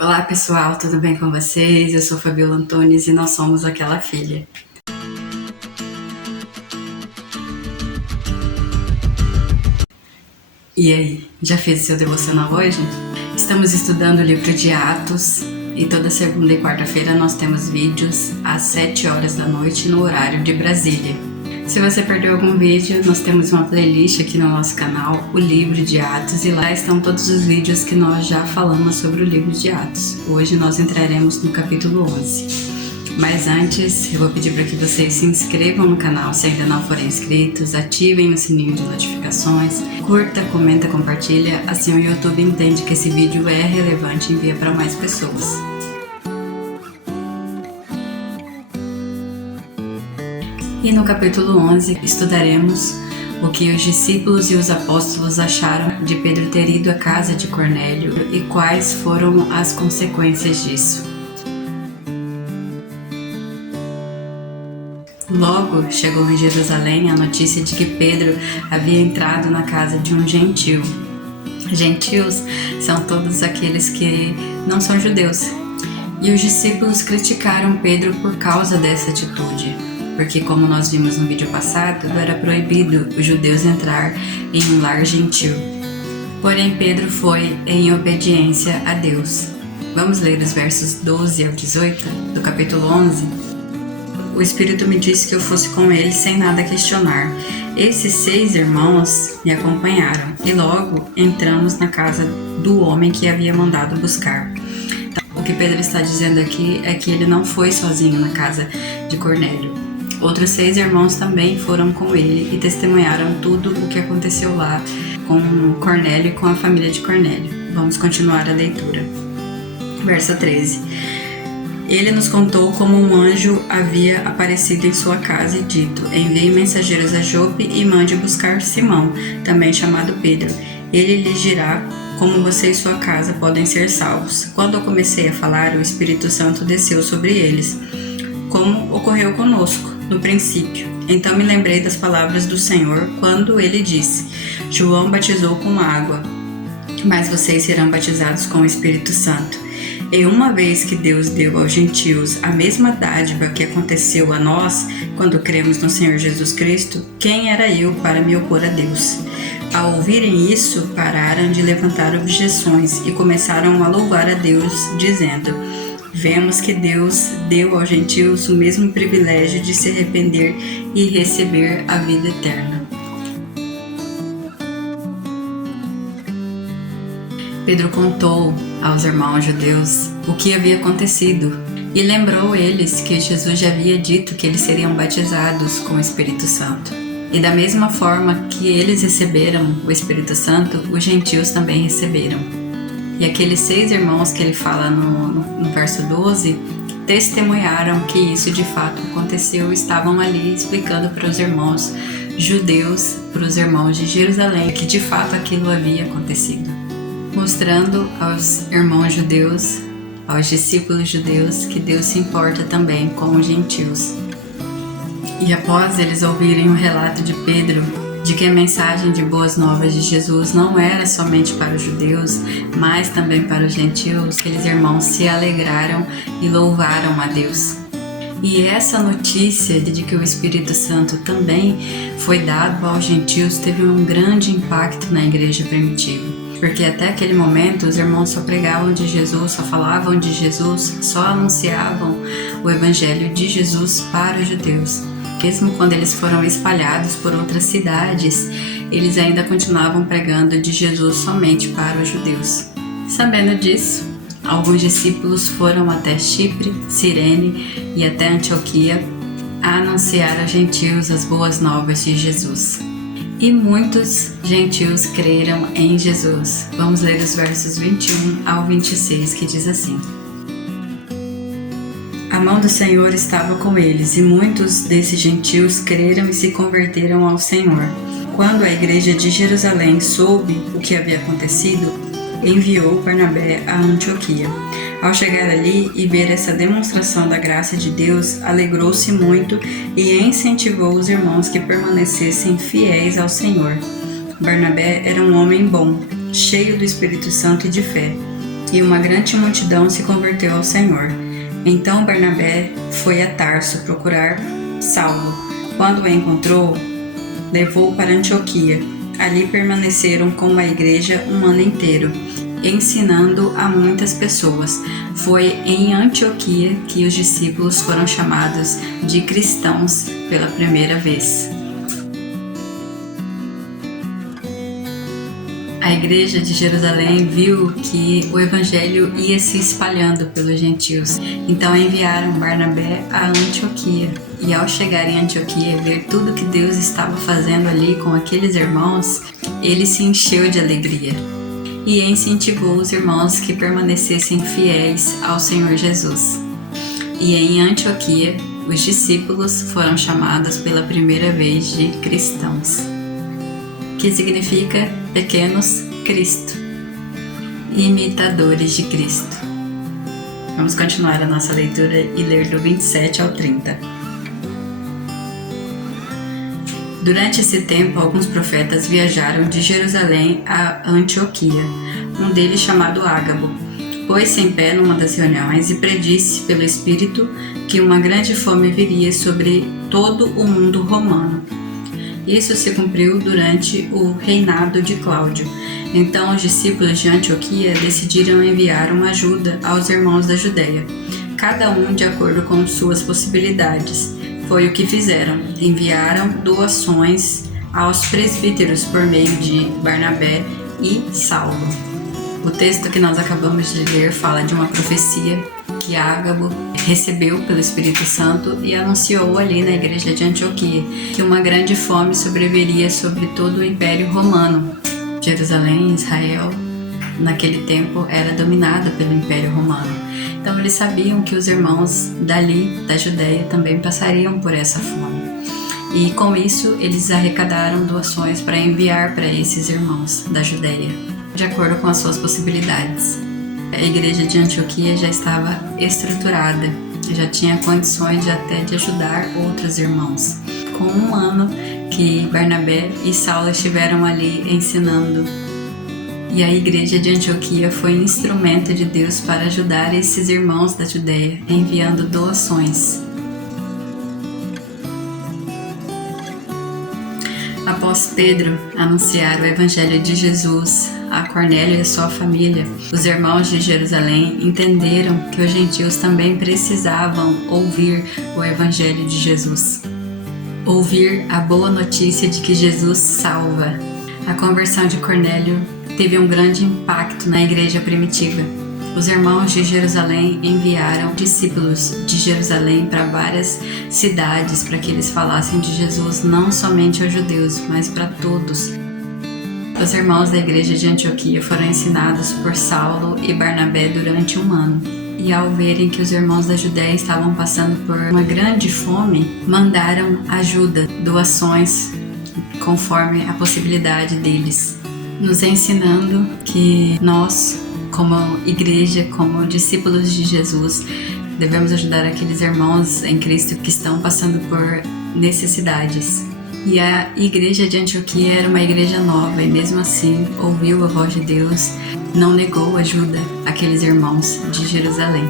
Olá pessoal, tudo bem com vocês? Eu sou Fabiola Antunes e nós somos Aquela Filha. E aí, já fez o seu devocional hoje? Estamos estudando o livro de Atos e toda segunda e quarta-feira nós temos vídeos às 7 horas da noite no horário de Brasília. Se você perdeu algum vídeo, nós temos uma playlist aqui no nosso canal, o livro de Atos, e lá estão todos os vídeos que nós já falamos sobre o livro de Atos. Hoje nós entraremos no capítulo 11. Mas antes, eu vou pedir para que vocês se inscrevam no canal se ainda não forem inscritos, ativem o sininho de notificações, curta, comenta, compartilha, assim o YouTube entende que esse vídeo é relevante e envia para mais pessoas. E no capítulo 11 estudaremos o que os discípulos e os apóstolos acharam de Pedro ter ido à casa de Cornélio e quais foram as consequências disso. Logo chegou em Jerusalém a notícia de que Pedro havia entrado na casa de um gentil. Gentios são todos aqueles que não são judeus. E os discípulos criticaram Pedro por causa dessa atitude, porque como nós vimos no vídeo passado, era proibido os judeus entrar em um lar gentil. Porém, Pedro foi em obediência a Deus. Vamos ler os versos 12 ao 18 do capítulo 11? O Espírito me disse que eu fosse com ele sem nada questionar. Esses 6 irmãos me acompanharam e logo entramos na casa do homem que havia mandado buscar. Então, o que Pedro está dizendo aqui é que ele não foi sozinho na casa de Cornélio. Outros 6 irmãos também foram com ele e testemunharam tudo o que aconteceu lá com Cornélio e com a família de Cornélio. Vamos continuar a leitura. Verso 13. Ele nos contou como um anjo havia aparecido em sua casa e dito: envie mensageiros a Jope e mande buscar Simão, também chamado Pedro. Ele lhes dirá como você e sua casa podem ser salvos. Quando eu comecei a falar, o Espírito Santo desceu sobre eles, como ocorreu conosco no princípio. Então me lembrei das palavras do Senhor quando ele disse: João batizou com água, mas vocês serão batizados com o Espírito Santo. E uma vez que Deus deu aos gentios a mesma dádiva que aconteceu a nós quando cremos no Senhor Jesus Cristo, quem era eu para me opor a Deus? Ao ouvirem isso, pararam de levantar objeções e começaram a louvar a Deus, dizendo: vemos que Deus deu aos gentios o mesmo privilégio de se arrepender e receber a vida eterna. Pedro contou aos irmãos judeus o que havia acontecido e lembrou eles que Jesus já havia dito que eles seriam batizados com o Espírito Santo. E da mesma forma que eles receberam o Espírito Santo, os gentios também receberam. E aqueles 6 irmãos que ele fala no verso 12 testemunharam que isso de fato aconteceu, estavam ali explicando para os irmãos judeus, para os irmãos de Jerusalém, que de fato aquilo havia acontecido, mostrando aos irmãos judeus, aos discípulos judeus, que Deus se importa também com os gentios. E após eles ouvirem o relato de Pedro, de que a mensagem de boas novas de Jesus não era somente para os judeus, mas também para os gentios, aqueles irmãos se alegraram e louvaram a Deus. E essa notícia de que o Espírito Santo também foi dado aos gentios teve um grande impacto na igreja primitiva, porque até aquele momento os irmãos só pregavam de Jesus, só falavam de Jesus, só anunciavam o evangelho de Jesus para os judeus. Mesmo quando eles foram espalhados por outras cidades, eles ainda continuavam pregando de Jesus somente para os judeus. Sabendo disso, alguns discípulos foram até Chipre, Cirene e até Antioquia a anunciar aos gentios as boas novas de Jesus. E muitos gentios creram em Jesus. Vamos ler os versos 21 ao 26, que diz assim: a mão do Senhor estava com eles, e muitos desses gentios creram e se converteram ao Senhor. Quando a igreja de Jerusalém soube o que havia acontecido, enviou Barnabé a Antioquia. Ao chegar ali e ver essa demonstração da graça de Deus, alegrou-se muito e incentivou os irmãos que permanecessem fiéis ao Senhor. Barnabé era um homem bom, cheio do Espírito Santo e de fé. e uma grande multidão se converteu ao Senhor. Então Barnabé foi a Tarso procurar Saulo. Quando o encontrou, levou-o para Antioquia. Ali permaneceram com a igreja um ano inteiro, ensinando a muitas pessoas. Foi em Antioquia que os discípulos foram chamados de cristãos pela primeira vez. A igreja de Jerusalém viu que o evangelho ia se espalhando pelos gentios, então enviaram Barnabé a Antioquia. E ao chegar em Antioquia e ver tudo que Deus estava fazendo ali com aqueles irmãos, ele se encheu de alegria e incentivou os irmãos que permanecessem fiéis ao Senhor Jesus. E em Antioquia, os discípulos foram chamados pela primeira vez de cristãos, que significa pequenos Cristo, imitadores de Cristo. Vamos continuar a nossa leitura e ler do 27 ao 30. Durante esse tempo, alguns profetas viajaram de Jerusalém a Antioquia. Um deles, chamado Ágabo, pôs-se em pé numa das reuniões e predisse pelo Espírito que uma grande fome viria sobre todo o mundo romano. Isso se cumpriu durante o reinado de Cláudio. Então os discípulos de Antioquia decidiram enviar uma ajuda aos irmãos da Judeia, cada um de acordo com suas possibilidades. Foi o que fizeram. Enviaram doações aos presbíteros por meio de Barnabé e Saulo. O texto que nós acabamos de ler fala de uma profecia que Ágabo recebeu pelo Espírito Santo e anunciou ali na igreja de Antioquia que uma grande fome sobreviria sobre todo o Império Romano. Jerusalém, Israel, naquele tempo era dominada pelo Império Romano. Então eles sabiam que os irmãos dali, da Judéia, também passariam por essa fome. E com isso eles arrecadaram doações para enviar para esses irmãos da Judéia, de acordo com as suas possibilidades. A igreja de Antioquia já estava estruturada, já tinha condições de ajudar outros irmãos. Com um ano que Barnabé e Saulo estiveram ali ensinando, e a igreja de Antioquia foi instrumento de Deus para ajudar esses irmãos da Judéia, enviando doações. Após Pedro anunciar o evangelho de Jesus a Cornélio e a sua família, os irmãos de Jerusalém entenderam que os gentios também precisavam ouvir o evangelho de Jesus. Ouvir a boa notícia de que Jesus salva. A conversão de Cornélio teve um grande impacto na igreja primitiva. Os irmãos de Jerusalém enviaram discípulos de Jerusalém para várias cidades para que eles falassem de Jesus não somente aos judeus, mas para todos. Os irmãos da igreja de Antioquia foram ensinados por Saulo e Barnabé durante um ano. E ao verem que os irmãos da Judéia estavam passando por uma grande fome, mandaram ajuda, doações, conforme a possibilidade deles, nos ensinando que nós, como igreja, como discípulos de Jesus, devemos ajudar aqueles irmãos em Cristo que estão passando por necessidades. E a igreja de Antioquia era uma igreja nova e mesmo assim ouviu a voz de Deus, não negou ajuda àqueles irmãos de Jerusalém.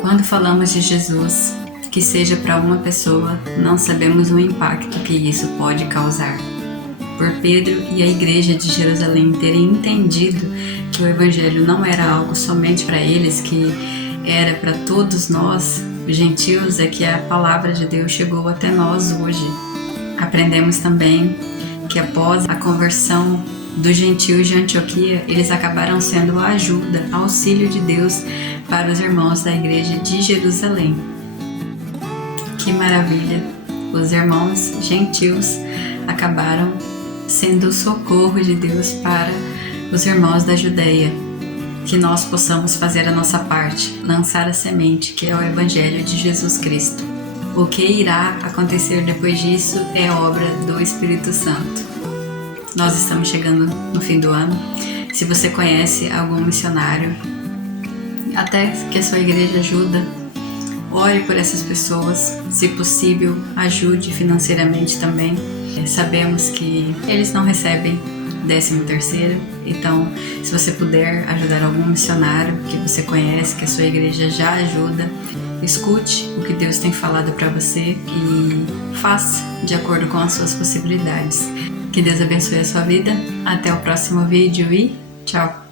Quando falamos de Jesus, que seja para uma pessoa, não sabemos o impacto que isso pode causar. Por Pedro e a igreja de Jerusalém terem entendido que o evangelho não era algo somente para eles, que era para todos nós, os gentios, é que a palavra de Deus chegou até nós hoje. Aprendemos também que após a conversão dos gentios de Antioquia, eles acabaram sendo a ajuda, auxílio de Deus para os irmãos da igreja de Jerusalém. Que maravilha! Os irmãos gentios acabaram sendo o socorro de Deus para os irmãos da Judéia. Que nós possamos fazer a nossa parte, lançar a semente, que é o Evangelho de Jesus Cristo. O que irá acontecer depois disso é obra do Espírito Santo. Nós estamos chegando no fim do ano. Se você conhece algum missionário, até que a sua igreja ajuda, ore por essas pessoas. Se possível, ajude financeiramente também. Sabemos que eles não recebem 13º. Então, se você puder ajudar algum missionário que você conhece, que a sua igreja já ajuda, escute o que Deus tem falado para você e faça de acordo com as suas possibilidades. Que Deus abençoe a sua vida. Até o próximo vídeo e tchau!